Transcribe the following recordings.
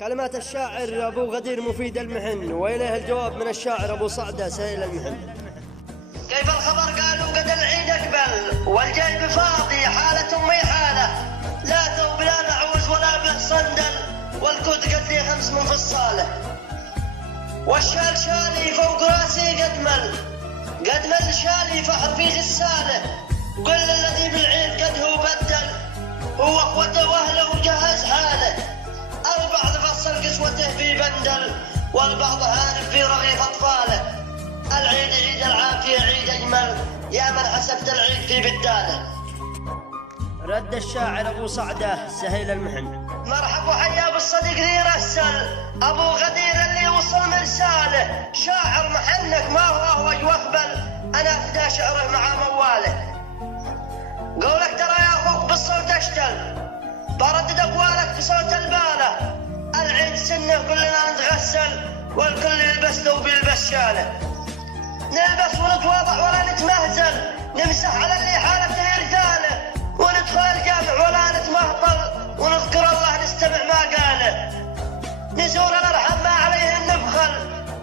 كلمات الشاعر أبو غدير مفيد المحن، وإليه الجواب من الشاعر أبو صعدة سائل المحن. كيف الخبر؟ قالوا قد العيد أقبل والجيب فاضي، حالة أمي حالة، لا ثوب لا نعوز ولا به صندل، والكود قد لي 5 من فصاله، والشال شالي فوق راسي قد مل شالي فحر في غساله، كل الذي بالعيد قد هو بدل، هو اخوته واهله وجهز حاله، البعض فصل قسوته في بندل، والبعض هارب في رغيف اطفاله، العيد عيد العافيه عيد اجمل، يا من حسبت العيد في بداله. رد الشاعر أبو صعدة سهيل المحن. مرحب وحيا بالصديق ذي رسل، أبو غدير اللي وصل مرساله، شاعر محنك ما هو أهوج واقبل، أنا أفدى شعره مع مواله، قولك ترى يا أخوك بالصوت أشتل، بردد أقوالك بصوت البالة، العيد سنه كلنا نتغسل، والكل يلبس ثوب يلبس شاله، نلبس ونتواضع ولا نتمهزل، نمسح على اللي حالته رجاله، وندخل الجامع ولا نتمهطل، ونذكر الله نستمع ما قاله، نزور الأرحام ما عليهم نبخل،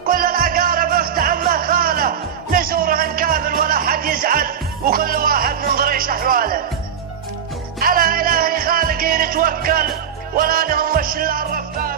كل الأقارب أخت عمه خاله، نزورهن كامل ولا حد يزعل، وكل واحد ننظر ايش أحواله، على إلهي خالقي نتوكل، ولا نهم الشلال رفقان.